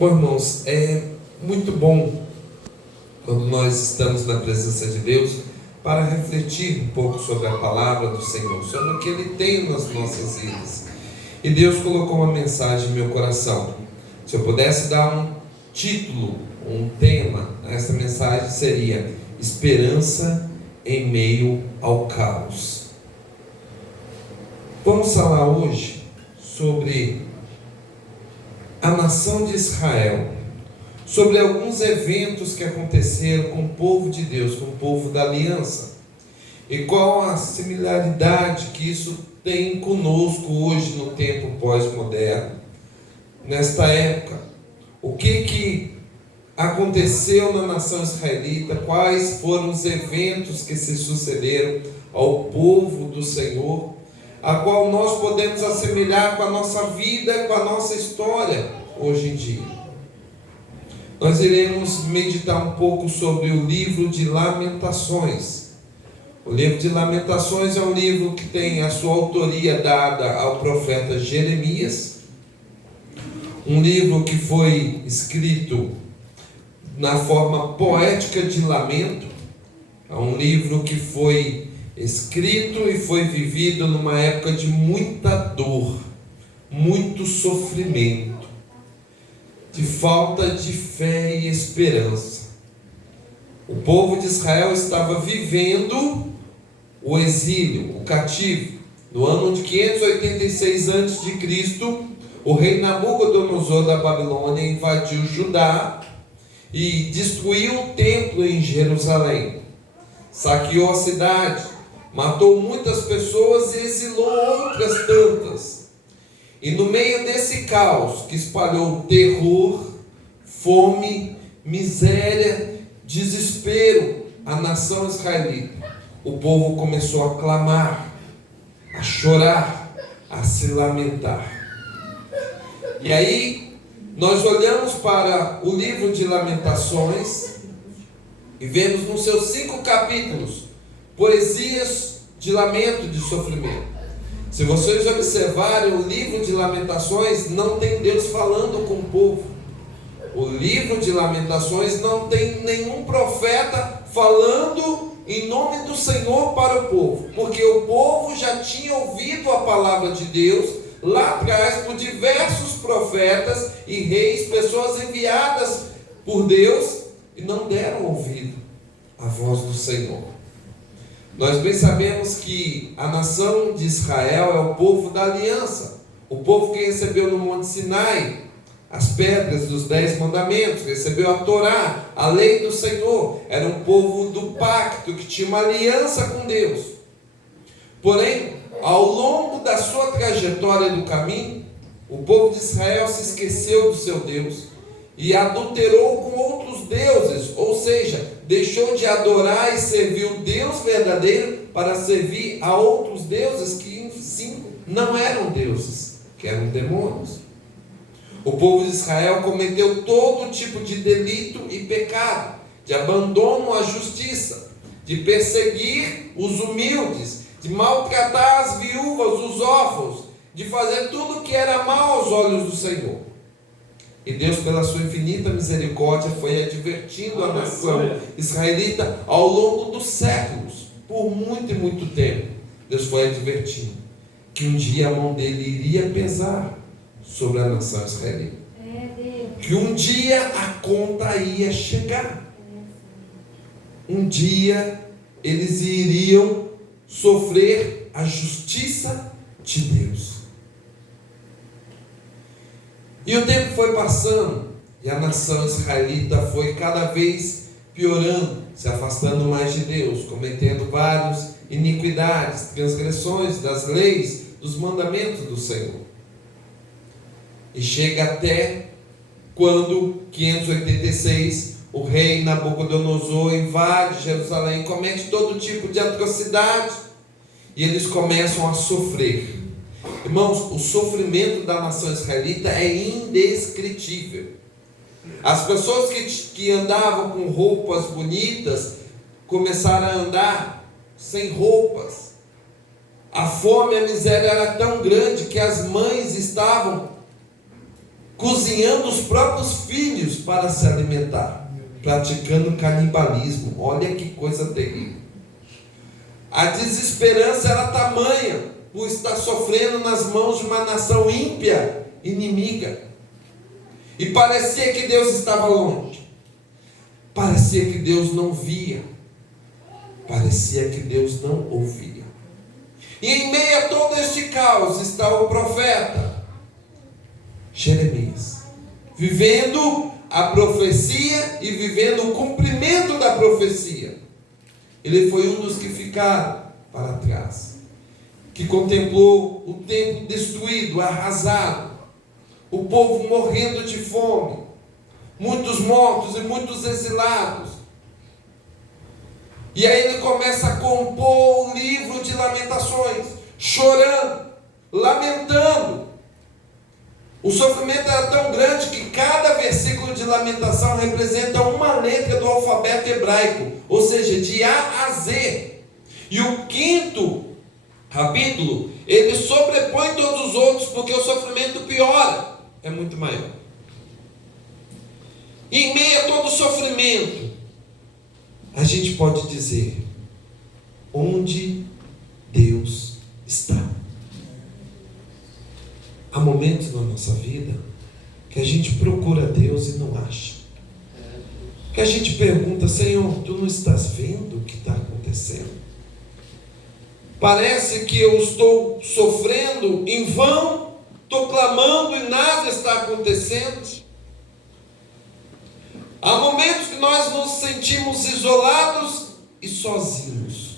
Bom, irmãos, é muito bom quando nós estamos na presença de Deus para refletir um pouco sobre a palavra do Senhor, sobre o que Ele tem nas nossas vidas. E Deus colocou uma mensagem em meu coração. Se eu pudesse dar um título, um tema a essa mensagem, seria Esperança em meio ao caos. Vamos falar hoje sobre a nação de Israel, sobre alguns eventos que aconteceram com o povo de Deus, com o povo da aliança, e qual a similaridade que isso tem conosco hoje no tempo pós-moderno, nesta época. O que aconteceu na nação israelita, quais foram os eventos que se sucederam ao povo do Senhor, a qual nós podemos assemelhar com a nossa vida, com a nossa história hoje em dia. Nós iremos meditar um pouco sobre o livro de Lamentações. O livro de Lamentações é um livro que tem a sua autoria dada ao profeta Jeremias, um livro que foi escrito na forma poética de lamento, é um livro que foi escrito e foi vivido numa época de muita dor, muito sofrimento, de falta de fé e esperança. O povo de Israel estava vivendo o exílio, o cativo. No ano de 586 a.C., o rei Nabucodonosor da Babilônia invadiu Judá e destruiu o templo em Jerusalém. Saqueou a cidade, matou muitas pessoas e exilou outras tantas. E no meio desse caos que espalhou terror, fome, miséria, desespero, a nação israelita, o povo começou a clamar, a chorar, a se lamentar. E aí nós olhamos para o livro de Lamentações e vemos nos seus 5 capítulos poesias de lamento, de sofrimento. Se vocês observarem o livro de Lamentações, não tem Deus falando com o povo. O livro de Lamentações não tem nenhum profeta falando em nome do Senhor para o povo, porque o povo já tinha ouvido a palavra de Deus lá atrás por diversos profetas e reis, pessoas enviadas por Deus, e não deram ouvido à voz do Senhor. Nós bem sabemos que a nação de Israel é o povo da aliança, o povo que recebeu no Monte Sinai as pedras dos 10 mandamentos, recebeu a Torá, a lei do Senhor, era um povo do pacto, que tinha uma aliança com Deus. Porém, ao longo da sua trajetória do caminho, o povo de Israel se esqueceu do seu Deus e adulterou com outros deuses, ou seja, deixou de adorar e servir o Deus verdadeiro para servir a outros deuses que sim, não eram deuses, que eram demônios. O povo de Israel cometeu todo tipo de delito e pecado, de abandono à justiça, de perseguir os humildes, de maltratar as viúvas, os órfãos, de fazer tudo o que era mal aos olhos do Senhor. E Deus, pela sua infinita misericórdia, foi advertindo a nação israelita ao longo dos séculos, por muito e muito tempo. Deus foi advertindo que um dia a mão dele iria pesar sobre a nação israelita, que um dia a conta ia chegar, um dia eles iriam sofrer a justiça de Deus. E o tempo foi passando, e a nação israelita foi cada vez piorando, se afastando mais de Deus, cometendo várias iniquidades, transgressões das leis, dos mandamentos do Senhor. E chega até quando, 586, o rei Nabucodonosor invade Jerusalém, comete todo tipo de atrocidade, e eles começam a sofrer. Irmãos, o sofrimento da nação israelita é indescritível. As pessoas que andavam com roupas bonitas começaram a andar sem roupas. A fome e a miséria era tão grande que as mães estavam cozinhando os próprios filhos para se alimentar, praticando canibalismo. Olha que coisa terrível. A desesperança era tamanha por estar sofrendo nas mãos de uma nação ímpia, inimiga. E parecia que Deus estava longe. Parecia que Deus não via. Parecia que Deus não ouvia. E em meio a todo este caos está o profeta Jeremias, vivendo a profecia e vivendo o cumprimento da profecia. Ele foi um dos que ficaram para trás, que contemplou o templo destruído, arrasado, o povo morrendo de fome, muitos mortos e muitos exilados. E aí ele começa a compor o livro de Lamentações, chorando, lamentando. O sofrimento era tão grande que cada versículo de lamentação representa uma letra do alfabeto hebraico, ou seja, de A a Z. E o quinto capítulo, ele sobrepõe todos os outros, porque o sofrimento piora, é muito maior. E em meio a todo o sofrimento, a gente pode dizer: onde Deus está? Há momentos na nossa vida que a gente procura Deus e não acha. Que a gente pergunta: Senhor, tu não estás vendo o que está acontecendo? Parece que eu estou sofrendo em vão, estou clamando e nada está acontecendo. Há momentos que nós nos sentimos isolados e sozinhos.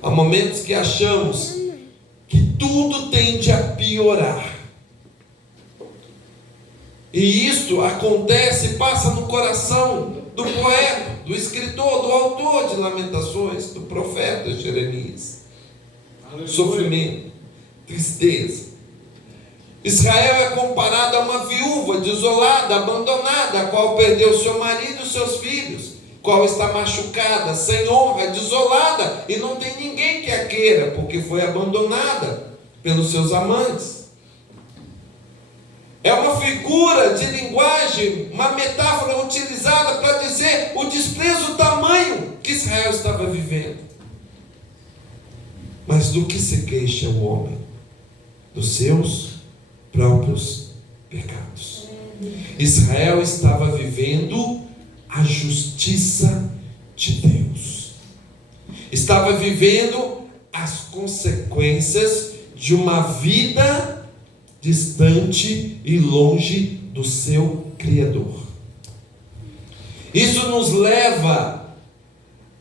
Há momentos que achamos que tudo tende a piorar. E isto acontece, passa no coração do poeta, do escritor, do autor de Lamentações, do profeta Jeremias. Aleluia. Sofrimento, tristeza. Israel é comparado a uma viúva desolada, abandonada, a qual perdeu seu marido e seus filhos, qual está machucada, sem honra, desolada, e não tem ninguém que a queira, porque foi abandonada pelos seus amantes. É uma figura de linguagem, uma metáfora utilizada para dizer o desprezo tamanho que Israel estava vivendo. Mas do que se queixa o homem? Dos seus próprios pecados. Israel estava vivendo a justiça de Deus. Estava vivendo as consequências de uma vida distante e longe do seu Criador. Isso nos leva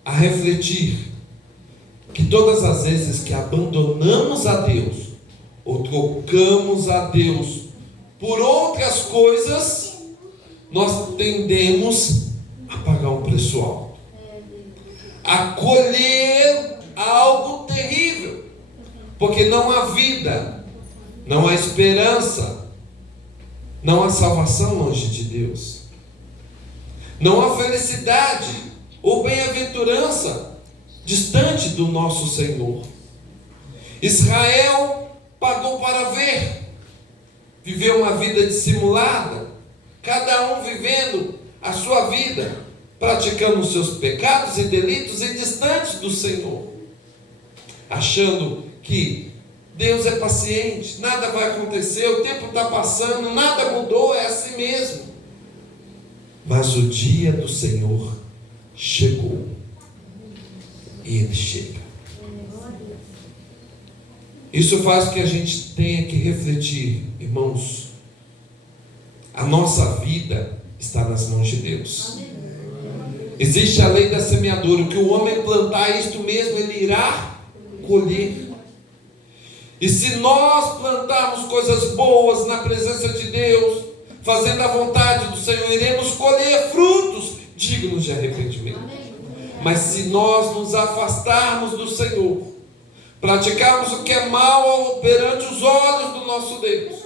a refletir que todas as vezes que abandonamos a Deus, ou trocamos a Deus por outras coisas, nós tendemos a pagar um preço alto, a colher algo terrível, porque não há vida, não há esperança, não há salvação longe de Deus, não há felicidade ou bem-aventurança distante do nosso Senhor. Israel pagou para ver, viveu uma vida dissimulada, cada um vivendo a sua vida, praticando os seus pecados e delitos e distantes do Senhor, achando que Deus é paciente, nada vai acontecer, o tempo está passando, nada mudou, é assim mesmo. Mas o dia do Senhor chegou, e Ele chega. Isso faz com que a gente tenha que refletir, irmãos, a nossa vida está nas mãos de Deus. Existe a lei da semeadura, o que o homem plantar, isto mesmo ele irá colher. E se nós plantarmos coisas boas na presença de Deus, fazendo a vontade do Senhor, iremos colher frutos dignos de arrependimento. Mas se nós nos afastarmos do Senhor, praticarmos o que é mal perante os olhos do nosso Deus,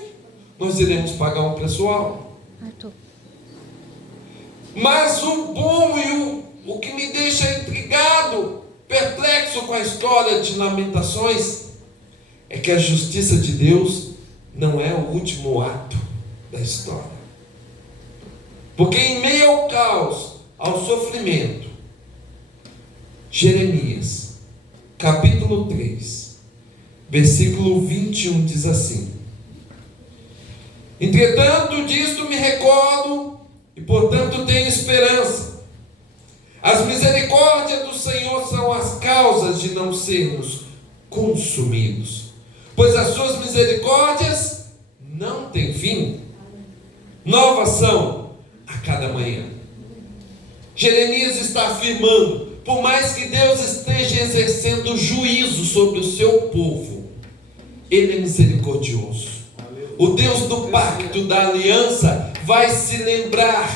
nós iremos pagar um preço alto. Mas o bom e o que me deixa intrigado, perplexo com a história de Lamentações, é que a justiça de Deus não é o último ato da história. Porque em meio ao caos, ao sofrimento, Jeremias, capítulo 3, versículo 21 diz assim: entretanto disto me recordo, e portanto tenho esperança. As misericórdias do Senhor são as causas de não sermos consumidos, pois as suas misericórdias não têm fim, novas são a cada manhã. Jeremias está afirmando: por mais que Deus esteja exercendo juízo sobre o seu povo, Ele é misericordioso. O Deus do pacto, da aliança, vai se lembrar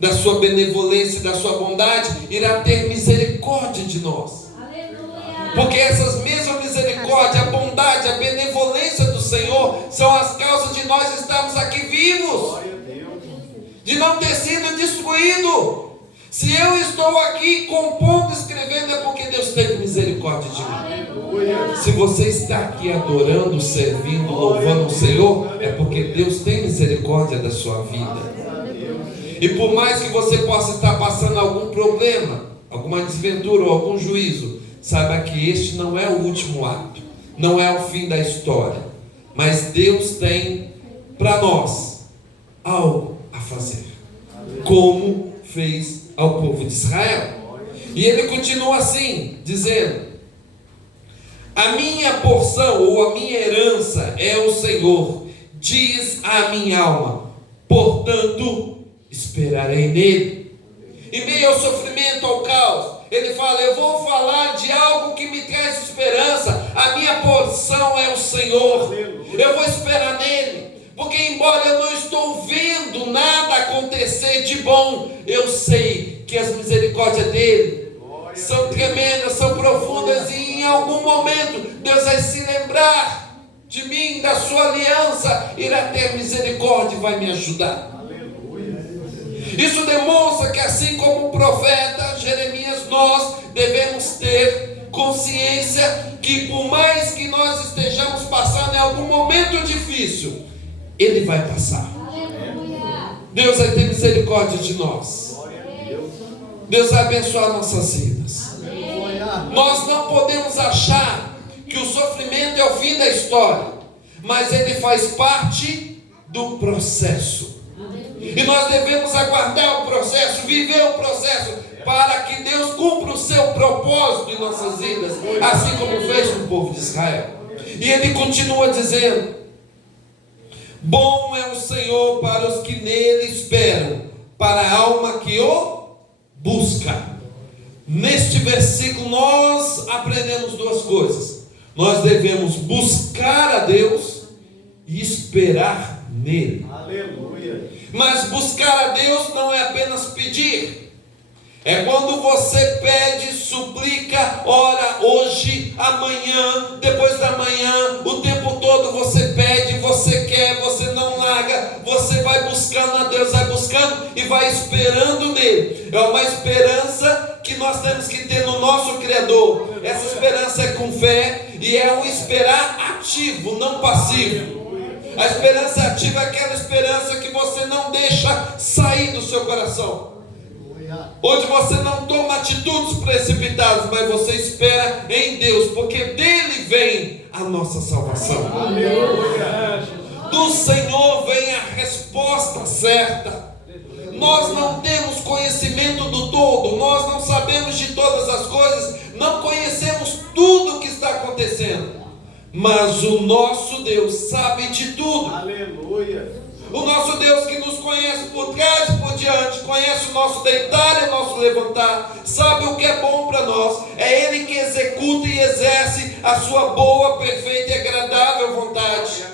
da sua benevolência e da sua bondade, irá ter misericórdia de nós. Aleluia. Porque essas mesmas misericórdias, a bondade, a benevolência do Senhor são as causas de nós estarmos aqui vivos, de não ter sido destruído. Se eu estou aqui compondo, escrevendo, é porque Deus teve misericórdia de mim. Aleluia. Se você está aqui adorando, servindo, louvando o Senhor, é porque Deus tem misericórdia da sua vida. E por mais que você possa estar passando algum problema, alguma desventura ou algum juízo, saiba que este não é o último ato, não é o fim da história, mas Deus tem para nós algo a fazer, como fez ao povo de Israel. E ele continua assim, dizendo: a minha porção ou a minha herança é o Senhor, diz a minha alma, portanto esperarei nele. Em meio ao sofrimento, ao caos, ele fala: eu vou falar de algo que me traz esperança. A minha porção é o Senhor, eu vou esperar nele, porque embora eu não estou vendo nada acontecer de bom, eu sei que as misericórdias dele são tremendas, são profundas, e em algum momento Deus vai se lembrar de mim, da sua aliança, irá ter misericórdia e vai me ajudar. Isso demonstra que, assim como o profeta Jeremias, nós devemos ter consciência que, por mais que nós estejamos passando em algum momento difícil, ele vai passar. Deus vai ter misericórdia de nós. Deus vai abençoar nossas vidas. Nós não podemos achar que o sofrimento é o fim da história, mas ele faz parte do processo. E nós devemos aguardar o processo, viver o processo, para que Deus cumpra o seu propósito em nossas vidas, assim como fez com o povo de Israel. E ele continua dizendo: bom é o Senhor para os que nele esperam, para a alma que o busca. Neste versículo nós aprendemos duas coisas: nós devemos buscar a Deus e esperar nele. Aleluia. Mas buscar a Deus não é apenas pedir. É quando você pede, suplica, ora hoje, amanhã, depois da manhã, o tempo todo você pede, você quer, você não larga, você vai buscando a Deus, vai buscando e vai esperando nele. É uma esperança que nós temos que ter no nosso Criador. Essa esperança é com fé e é um esperar ativo, não passivo. A esperança ativa é aquela esperança que você não deixa sair do seu coração, onde você não toma atitudes precipitadas, mas você espera em Deus, porque dele vem a nossa salvação. Do Senhor vem a resposta certa. Nós não temos conhecimento do todo, nós não sabemos de todas as coisas, não conhecemos tudo o que está acontecendo, mas o nosso Deus sabe de tudo. Aleluia. O nosso Deus que nos conhece por trás e por diante, conhece o nosso deitar e o nosso levantar, sabe o que é bom para nós. É Ele que executa e exerce a sua boa, perfeita e agradável vontade.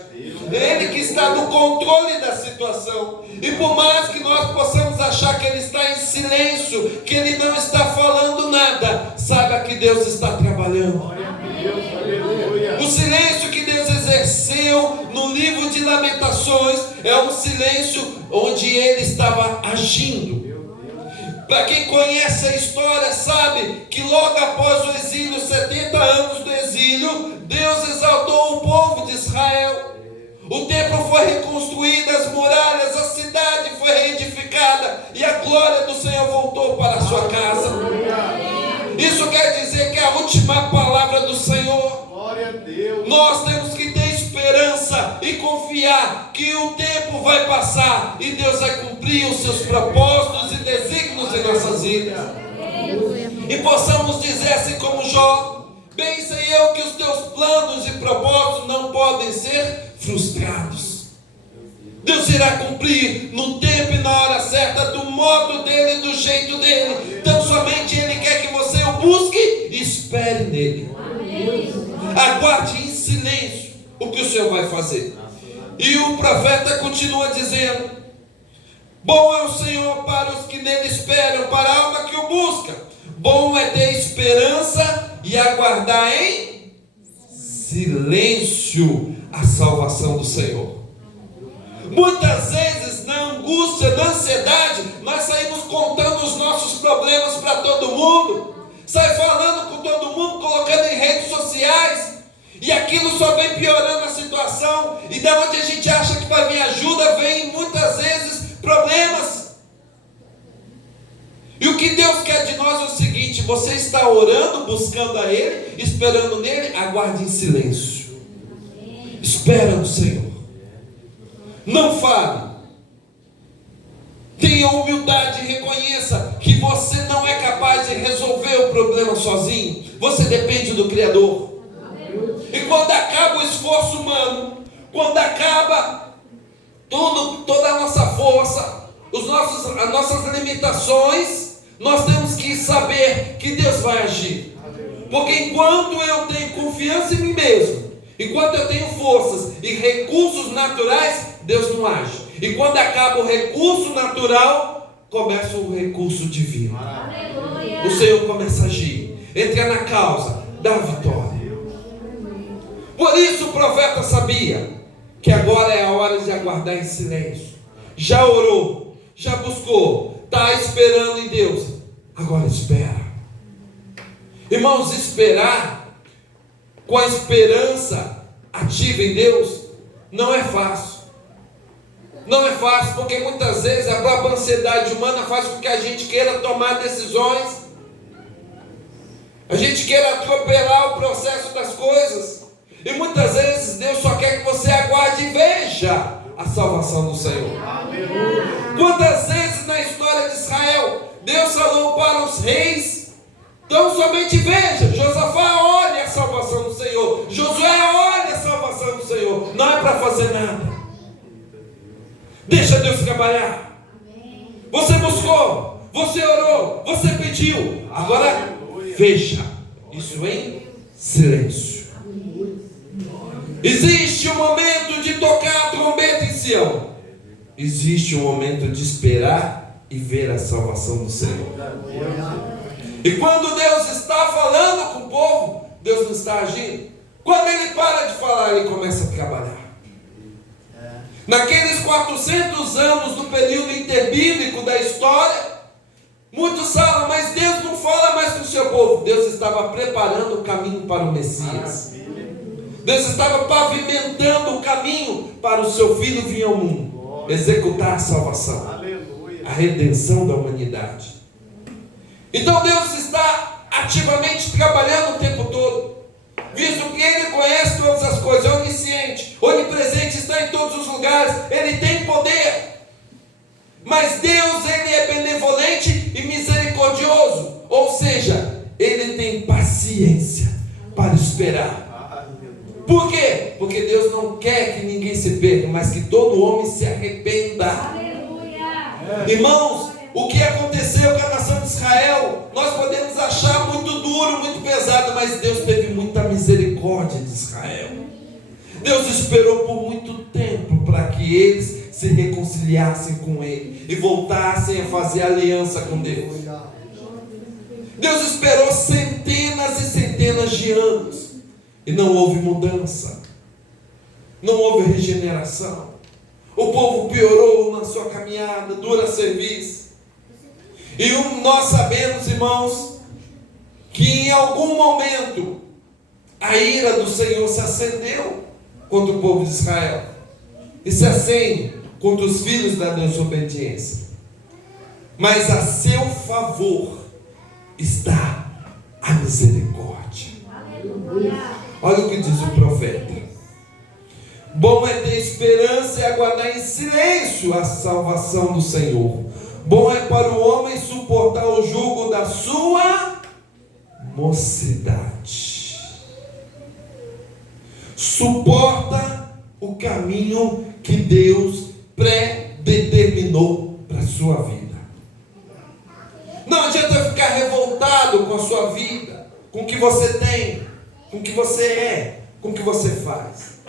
É Ele que está no controle da situação. E por mais que nós possamos achar que Ele está em silêncio, que Ele não está falando nada, saiba que Deus está trabalhando. O silêncio que Deus exerceu no livro de Lamentações é um silêncio onde Ele estava agindo. Para quem conhece a história sabe que logo após o exílio, 70 anos do exílio, Deus exaltou o povo de Israel. O templo foi reconstruído, as muralhas, a cidade foi tempo vai passar e Deus vai cumprir os seus propósitos e desígnios em nossas vidas. E possamos dizer assim como Jó: bem sei eu que os teus planos e propósitos não podem ser frustrados. Deus irá cumprir no tempo e na hora certa, do modo dele, do jeito dele. Então somente Ele quer que você o busque e espere nele. Aguarde em silêncio o que o Senhor vai fazer. E o profeta continua dizendo: bom é o Senhor para os que nele esperam, para a alma que o busca. Bom é ter esperança e aguardar em silêncio a salvação do Senhor. Muitas vezes, na angústia, na ansiedade, nós saímos contando os nossos problemas para todo mundo, sai falando com todo mundo, colocando em redes sociais, e aquilo só vem piorando a situação. E da onde a gente acha que vai vir ajuda, vem muitas vezes problemas. E o que Deus quer de nós é o seguinte: você está orando, buscando a Ele, esperando nele, aguarde em silêncio. Espera no Senhor. Não fale. Tenha humildade e reconheça que você não é capaz de resolver o problema sozinho. Você depende do Criador. E quando acaba o esforço humano, quando acaba toda a nossa força, as nossas limitações, nós temos que saber que Deus vai agir. Porque enquanto eu tenho confiança em mim mesmo, enquanto eu tenho forças e recursos naturais, Deus não age. E quando acaba o recurso natural, começa o recurso divino. Aleluia. O Senhor começa a agir, entra na causa, dá a vitória. Por isso o profeta sabia que agora é a hora de aguardar em silêncio. Já orou, já buscou, está esperando em Deus. Agora espera. Irmãos, esperar com a esperança ativa em Deus não é fácil. Não é fácil, porque muitas vezes a própria ansiedade humana faz com que a gente queira tomar decisões, a gente queira atropelar o processo das coisas. E muitas vezes Deus só quer que você aguarde e veja a salvação do Senhor. Quantas vezes na história de Israel Deus falou para os reis: então somente veja. Josafá, olha a salvação do Senhor. Josué, olha a salvação do Senhor. Não é para fazer nada. Deixa Deus trabalhar. Você buscou, você orou, você pediu. Agora veja isso em silêncio. Existe um momento de tocar a trombeta em Sião. Existe um momento de esperar e ver a salvação do Senhor. E quando Deus está falando com o povo, Deus não está agindo. Quando Ele para de falar, Ele começa a trabalhar. Naqueles 400 anos do período interbíblico da história, muitos falam: mas Deus não fala mais com o seu povo. Deus estava preparando o caminho para o Messias. Deus estava pavimentando o caminho para o seu filho vir ao mundo, executar a salvação, a redenção da humanidade. Então Deus está ativamente trabalhando o tempo todo, visto que Ele conhece todas as coisas, é onisciente, onipresente, está em todos os lugares, Ele tem poder. Mas Deus, Ele é benevolente e misericordioso, ou seja, Ele tem paciência para esperar. Por quê? Porque Deus não quer que ninguém se perca, mas que todo homem se arrependa. Aleluia. Irmãos, o que aconteceu com a nação de Israel, nós podemos achar muito duro, muito pesado, mas Deus teve muita misericórdia de Israel. Deus esperou por muito tempo para que eles se reconciliassem com Ele e voltassem a fazer aliança com Deus. Deus esperou centenas e centenas de anos e não houve mudança, não houve regeneração. O povo piorou na sua caminhada, dura serviço. E nós sabemos, irmãos, que em algum momento a ira do Senhor se acendeu contra o povo de Israel e se acende contra os filhos da desobediência. Mas a seu favor está a misericórdia. Aleluia. Olha o que diz o profeta: Bom é ter esperança e aguardar em silêncio a salvação do Senhor. Bom é para o homem suportar o jugo da sua mocidade. Suporta o caminho que Deus predeterminou para a sua vida. Não adianta ficar revoltado com a sua vida, com o que você tem, com o que você é, com o que você faz.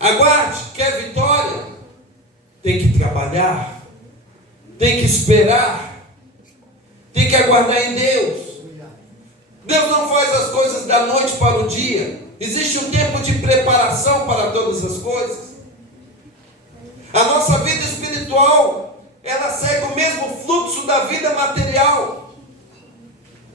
Aguarde, quer vitória? Tem que trabalhar, tem que esperar, tem que aguardar em Deus. Deus não faz as coisas da noite para o dia. Existe um tempo de preparação para todas as coisas. A nossa vida espiritual, ela segue o mesmo fluxo da vida material.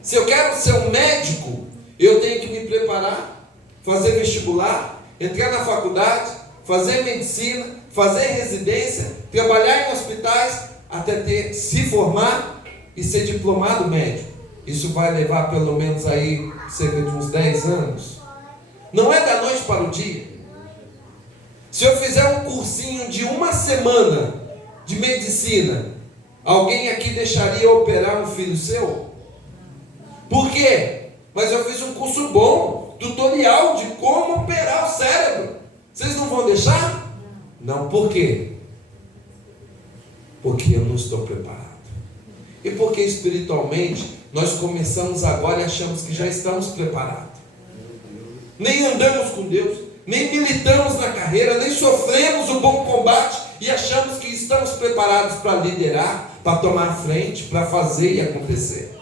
Se eu quero ser um médico, eu tenho que me preparar, fazer vestibular, entrar na faculdade, fazer medicina, fazer residência, trabalhar em hospitais, até se formar e ser diplomado médico. Isso vai levar pelo menos aí cerca de uns 10 anos. Não é da noite para o dia. Se eu fizer um cursinho de uma semana de medicina, alguém aqui deixaria operar um filho seu? Por quê? Mas eu fiz um curso bom, tutorial de como operar o cérebro. Vocês não vão deixar? Não, por quê? Porque eu não estou preparado. E porque espiritualmente nós começamos agora e achamos que já estamos preparados. Nem andamos com Deus, nem militamos na carreira, nem sofremos o bom combate e achamos que estamos preparados para liderar, para tomar a frente, para fazer e acontecer.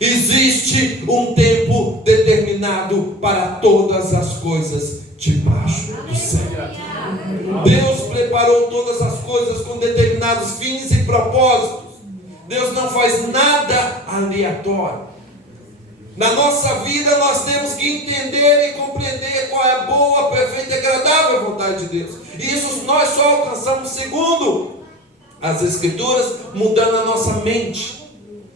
Existe um tempo determinado para todas as coisas debaixo do céu. Deus preparou todas as coisas com determinados fins e propósitos. Deus não faz nada aleatório. Na nossa vida nós temos que entender e compreender qual é a boa, perfeita e agradável vontade de Deus. E isso nós só alcançamos segundo as Escrituras, mudando a nossa mente,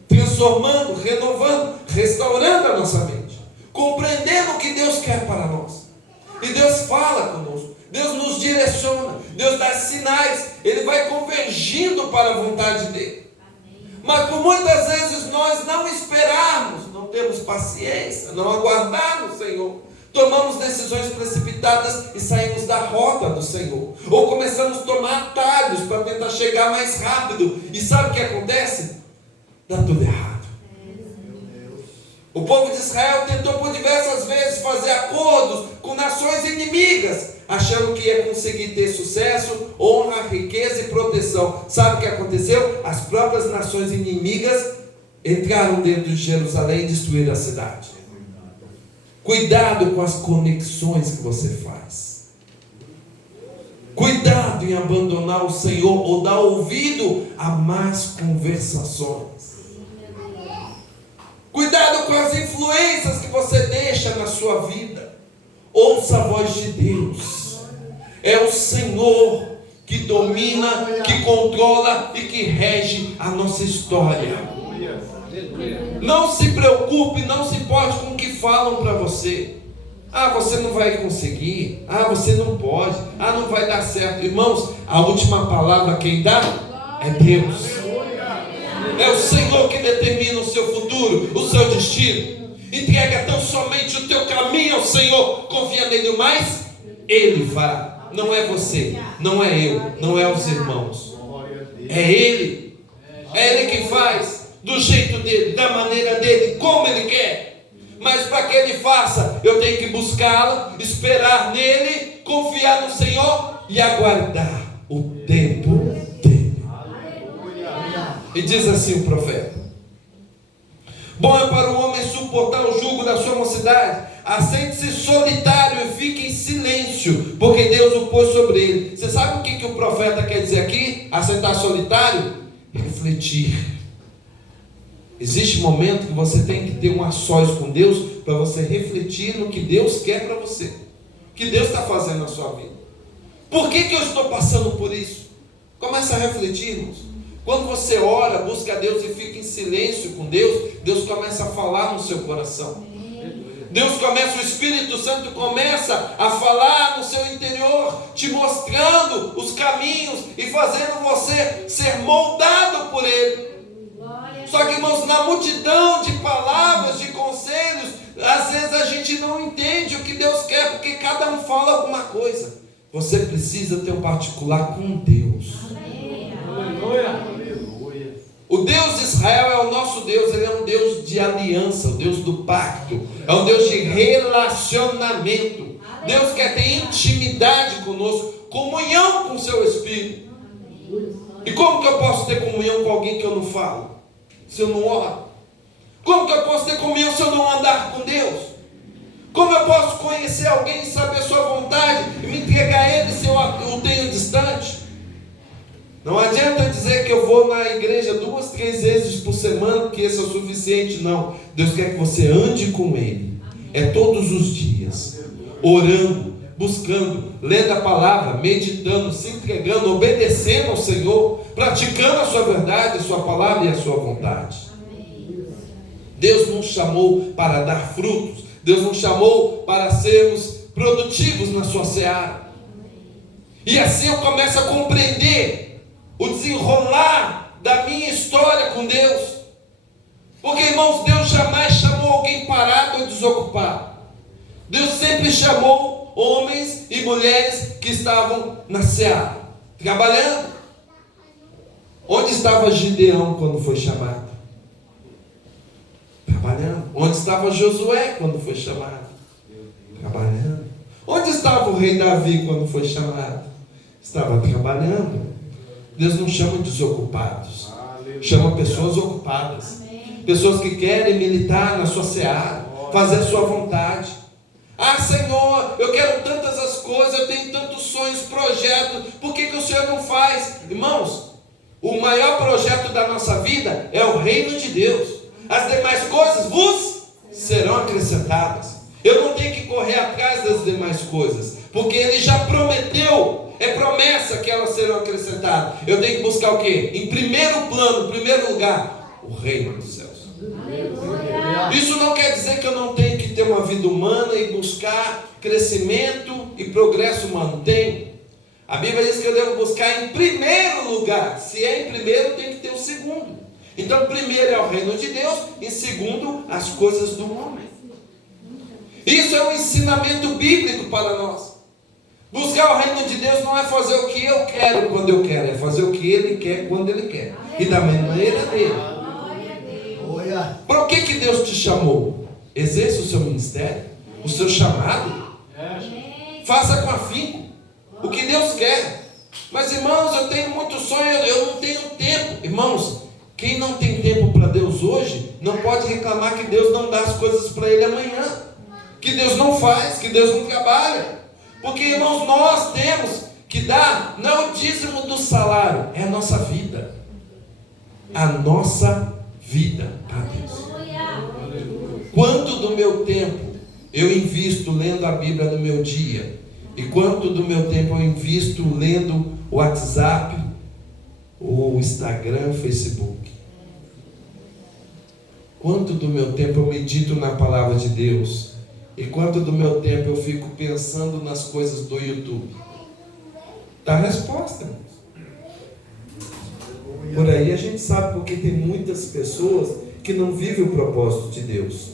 transformando, renovando, restaurando a nossa mente, compreendendo o que Deus quer para nós. E Deus fala conosco, Deus nos direciona, Deus dá sinais, Ele vai convergindo para a vontade dEle. Mas por muitas vezes nós não esperarmos, não temos paciência, não aguardarmos o Senhor, tomamos decisões precipitadas e saímos da rota do Senhor, ou começamos a tomar atalhos para tentar chegar mais rápido, e sabe o que acontece? Dá tudo errado. O povo de Israel tentou por diversas vezes fazer acordos com nações inimigas, achando que ia conseguir ter sucesso, honra, riqueza e proteção. Sabe o que aconteceu? As próprias nações inimigas entraram dentro de Jerusalém e destruíram a cidade. Cuidado com as conexões que você faz. Cuidado em abandonar o Senhor ou dar ouvido a más conversações. Cuidado com as influências que você deixa na sua vida. Ouça a voz de Deus. É o Senhor que domina, que controla e que rege a nossa história. Não se preocupe, não se importe com o que falam para você. Ah, você não vai conseguir. Ah, você não pode. Ah, não vai dar certo. Irmãos, a última palavra quem dá é Deus. É o Senhor que determina o seu futuro, o seu destino. Entrega tão somente o teu caminho ao Senhor. Confia nele o mais, Ele fará. Não é você, não é eu, não é os irmãos. É Ele. É Ele que faz do jeito dele, da maneira dele, como Ele quer. Mas para que Ele faça, eu tenho que buscá-lo, esperar nele, confiar no Senhor e aguardar o tempo dele. E diz assim o profeta: bom é para o homem suportar o jugo da sua mocidade, assente-se solitário e fique em silêncio, porque Deus o pôs sobre ele. Você sabe o que o profeta quer dizer aqui? Assentar solitário? Refletir. Existe um momento que você tem que ter um a sós com Deus, para você refletir no que Deus quer para você, o que Deus está fazendo na sua vida. Por que eu estou passando por isso? Começa a refletir, irmãos. Quando você ora, busca a Deus e fica em silêncio com Deus, Deus começa a falar no seu coração. Deus começa, o Espírito Santo começa a falar no seu interior, te mostrando os caminhos e fazendo você ser moldado por Ele. Só que, irmãos, na multidão de palavras, de conselhos, às vezes a gente não entende o que Deus quer, porque cada um fala alguma coisa. Você precisa ter um particular com Deus. Aleluia. O Deus de Israel é o nosso Deus, Ele é um Deus de aliança, o Deus do pacto, é um Deus de relacionamento. Deus quer ter intimidade conosco, comunhão com o seu Espírito. E como que eu posso ter comunhão com alguém que eu não falo? Se eu não oro? Como que eu posso ter comunhão se eu não andar com Deus? Como eu posso conhecer alguém e saber sua vontade e me entregar a Ele se eu o tenho distante? Não adianta dizer que eu vou na igreja 2, 3 vezes por semana, que isso é o suficiente. Não. Deus quer que você ande com Ele. É todos os dias. Orando, buscando, lendo a palavra, meditando, se entregando, obedecendo ao Senhor, praticando a sua verdade, a sua palavra e a sua vontade. Deus nos chamou para dar frutos. Deus nos chamou para sermos produtivos na sua seara. E assim eu começo a compreender o desenrolar da minha história com Deus. Porque, irmãos, Deus jamais chamou alguém parado ou desocupado. Deus sempre chamou homens e mulheres que estavam na seara, trabalhando. Onde estava Gideão quando foi chamado? Trabalhando. Onde estava Josué quando foi chamado? Trabalhando. Onde estava o rei Davi quando foi chamado? Estava trabalhando. Deus não chama desocupados, chama pessoas ocupadas. Pessoas que querem militar na sua seara, fazer a sua vontade. Ah, Senhor, eu quero tantas as coisas, eu tenho tantos sonhos, projetos, por que o Senhor não faz? Irmãos, o maior projeto da nossa vida é o reino de Deus. As demais coisas vos serão acrescentadas. Eu não tenho que correr atrás das demais coisas, porque Ele já prometeu. É promessa que elas serão acrescentadas. Eu tenho que buscar o quê? Em primeiro plano, em primeiro lugar, o reino dos céus. Aleluia. Isso não quer dizer que eu não tenho que ter uma vida humana e buscar crescimento e progresso humano. Tenho. A Bíblia diz que eu devo buscar em primeiro lugar. Se é em primeiro, tem que ter o segundo. Então, primeiro é o reino de Deus, em segundo, as coisas do homem. Isso é um ensinamento bíblico para nós. Buscar o reino de Deus não é fazer o que eu quero quando eu quero, é fazer o que Ele quer quando Ele quer, e da maneira dele. Para o que Deus te chamou? Exerça o seu ministério, o seu chamado. Faça com afinco o que Deus quer. Mas, irmãos, eu tenho muito sonho, eu não tenho tempo. Irmãos, quem não tem tempo para Deus hoje não pode reclamar que Deus não dá as coisas para ele amanhã, que Deus não faz, que Deus não trabalha. Porque, irmãos, nós temos que dar, não é o dízimo do salário, é a nossa vida. A nossa vida para Deus. Quanto do meu tempo eu invisto lendo a Bíblia no meu dia? E quanto do meu tempo eu invisto lendo o WhatsApp, o Instagram, o Facebook? Quanto do meu tempo eu medito na palavra de Deus? E quanto do meu tempo eu fico pensando nas coisas do YouTube? Dá a resposta. Por aí a gente sabe porque tem muitas pessoas que não vivem o propósito de Deus.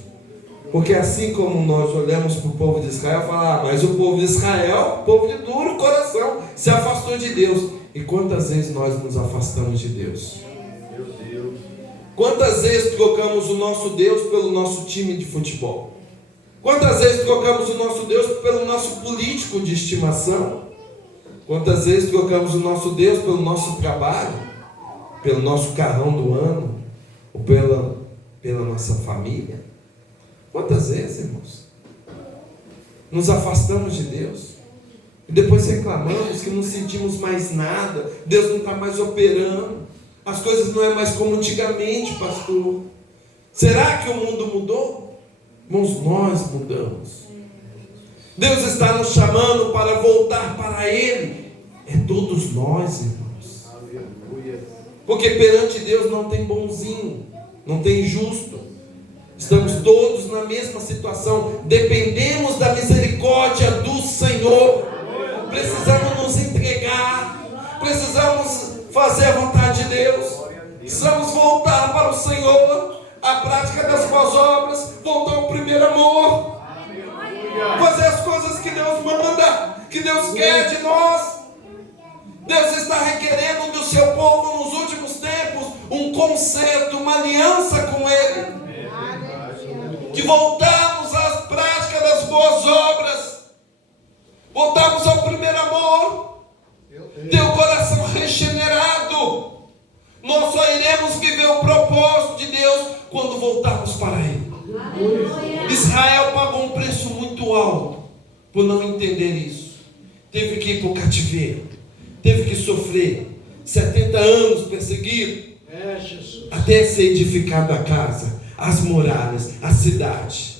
Porque assim como nós olhamos para o povo de Israel e falamos, mas o povo de Israel, o povo de duro coração, se afastou de Deus. E quantas vezes nós nos afastamos de Deus? Meu Deus. Quantas vezes trocamos o nosso Deus pelo nosso time de futebol? Quantas vezes trocamos o nosso Deus pelo nosso político de estimação? Quantas vezes trocamos o nosso Deus pelo nosso trabalho, pelo nosso carrão do ano, ou pela nossa família? Quantas vezes, irmãos, nos afastamos de Deus e depois reclamamos que não sentimos mais nada, Deus não está mais operando, as coisas não é mais como antigamente, pastor. Será que o mundo mudou? Irmãos, nós mudamos. Deus está nos chamando para voltar para Ele. É todos nós, irmãos. Porque perante Deus não tem bonzinho, não tem justo. Estamos todos na mesma situação. Dependemos da misericórdia do Senhor. Precisamos nos entregar. Precisamos fazer a vontade de Deus. Precisamos voltar para o Senhor. A prática das boas obras. Voltar ao primeiro amor. Fazer as coisas que Deus manda, que Deus quer de nós. Deus está requerendo do seu povo nos últimos tempos um concerto, uma aliança com Ele. De voltarmos às práticas das boas obras. Voltarmos ao primeiro amor. Ter o coração regenerado. Nós só iremos viver o propósito de Deus quando voltarmos para Ele. Israel pagou um preço muito alto por não entender isso. Teve que ir para o cativeiro. Teve que sofrer 70 anos perseguido, até ser edificada a casa, as muralhas, a cidade.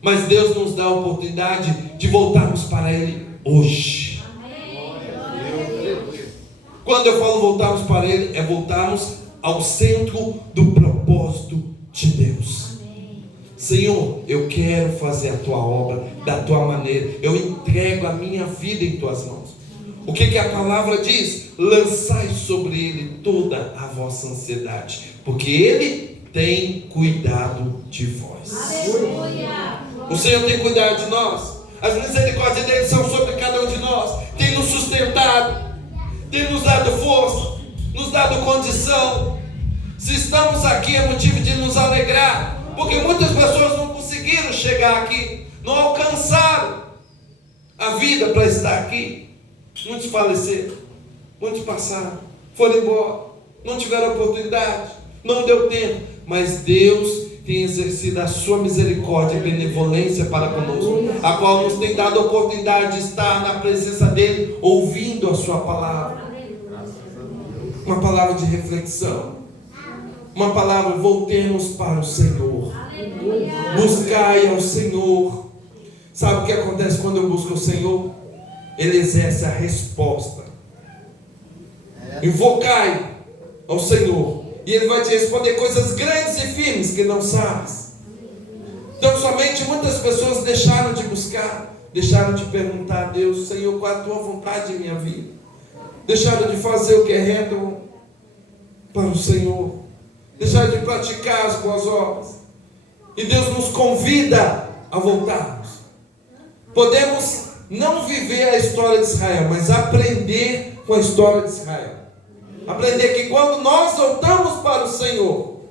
Mas Deus nos dá a oportunidade de voltarmos para Ele hoje. Quando eu falo voltarmos para Ele, é voltarmos ao centro do propósito de Deus. Senhor, eu quero fazer a Tua obra da Tua maneira. Eu entrego a minha vida em Tuas mãos. O que a palavra diz? Lançai sobre Ele toda a vossa ansiedade, porque Ele tem cuidado de vós. Aleluia. O Senhor tem cuidado de nós. As misericórdias dele são sobre cada um de nós. Tem nos sustentado, tem nos dado força, nos dado condição. Se estamos aqui é motivo de nos alegrar, porque muitas pessoas não conseguiram chegar aqui, não alcançaram a vida para estar aqui. Muitos faleceram, muitos passaram, foram embora, não tiveram oportunidade, não deu tempo, mas Deus tem exercido a sua misericórdia e benevolência para conosco, a qual nos tem dado a oportunidade de estar na presença dele, ouvindo a sua palavra. Uma palavra de reflexão, uma palavra: voltemos para o Senhor, buscai ao Senhor. Sabe o que acontece quando eu busco o Senhor? Ele exerce a resposta. Invocai ao Senhor, e Ele vai te responder coisas grandes e firmes que não sabes. Então somente muitas pessoas deixaram de buscar, deixaram de perguntar a Deus: Senhor, qual é a Tua vontade em minha vida? Deixaram de fazer o que é reto para o Senhor, deixaram de praticar as boas obras. E Deus nos convida a voltarmos. Podemos não viver a história de Israel, mas aprender com a história de Israel. Aprender que quando nós voltamos para o Senhor,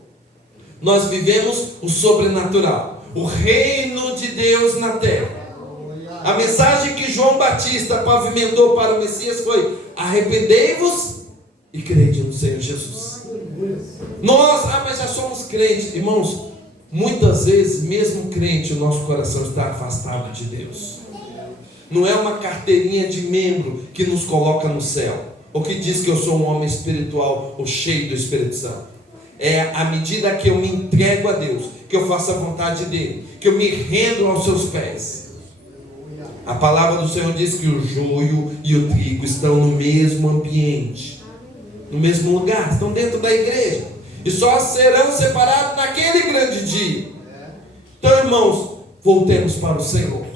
nós vivemos o sobrenatural, o reino de Deus na terra. A mensagem que João Batista pavimentou para o Messias foi: arrependei-vos e crede no Senhor Jesus. Nós, mas já somos crentes. Irmãos, muitas vezes, mesmo crente, o nosso coração está afastado de Deus. Não é uma carteirinha de membro que nos coloca no céu, ou que diz que eu sou um homem espiritual ou cheio do Espírito Santo. É à medida que eu me entrego a Deus, que eu faço a vontade dele, que eu me rendo aos seus pés. A palavra do Senhor diz que o joio e o trigo estão no mesmo ambiente, no mesmo lugar, estão dentro da igreja, e só serão separados naquele grande dia. Então, irmãos, voltemos para o Senhor.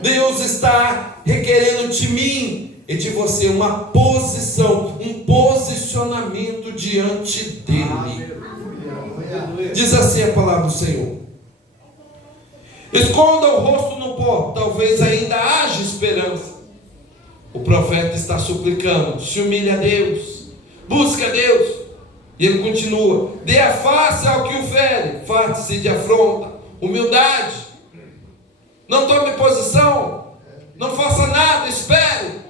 Deus está requerendo de mim e de você uma posição, um posicionamento diante dele. Diz assim a palavra do Senhor: esconda o rosto no pó, talvez ainda haja esperança. O profeta está suplicando: se humilhe a Deus, busca a Deus. E ele continua: dê a face ao que o fere, farte-se de afronta, humildade. Não tome posição, não faça nada, espere,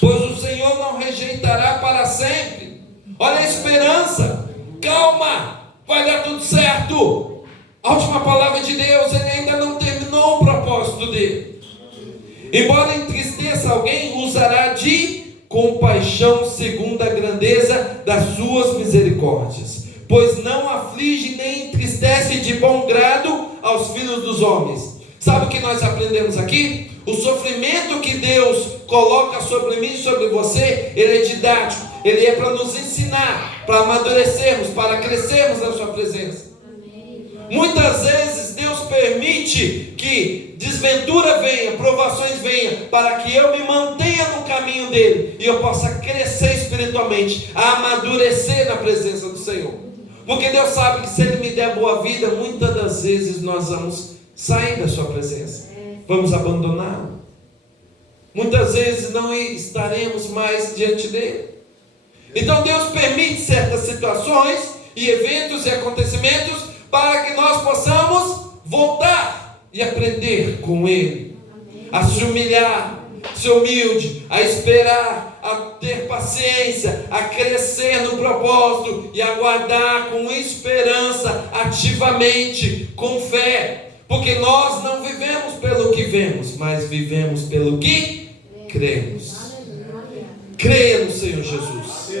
pois o Senhor não rejeitará para sempre. Olha a esperança, calma, vai dar tudo certo. A última palavra de Deus, Ele ainda não terminou o propósito dele. Embora entristeça alguém, usará de compaixão segundo a grandeza das suas misericórdias, pois não aflige nem entristece de bom grado aos filhos dos homens. Sabe o que nós aprendemos aqui? O sofrimento que Deus coloca sobre mim e sobre você, ele é didático, ele é para nos ensinar, para amadurecermos, para crescermos na sua presença. Muitas vezes Deus permite que desventura venha, provações venham, para que eu me mantenha no caminho dele e eu possa crescer espiritualmente, amadurecer na presença do Senhor. Porque Deus sabe que se Ele me der boa vida, muitas das vezes nós vamos sair da sua presença, vamos abandoná-lo. Muitas vezes não estaremos mais diante dele. Então Deus permite certas situações e eventos e acontecimentos para que nós possamos voltar e aprender com Ele, a se humilhar, ser humilde, a esperar, a ter paciência, a crescer no propósito e aguardar com esperança, ativamente, com fé, porque nós não vivemos pelo que vemos, mas vivemos pelo que cremos. Creia no Senhor Jesus,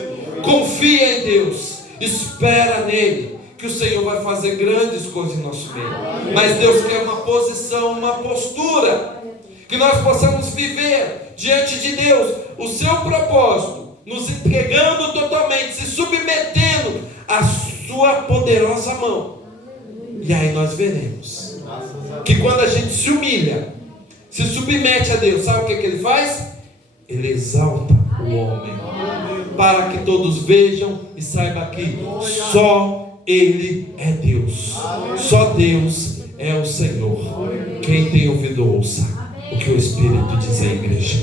confia em Deus, espera nele, que o Senhor vai fazer grandes coisas em nosso meio. Mas Deus quer uma posição, uma postura, que nós possamos viver diante de Deus o seu propósito, nos entregando totalmente, se submetendo à sua poderosa mão. E aí nós veremos que quando a gente se humilha, se submete a Deus, sabe o que Ele faz? Ele exalta o homem, para que todos vejam e saibam que só Ele é Deus, só Deus é o Senhor. Quem tem ouvido, ouça o que o Espírito diz à igreja.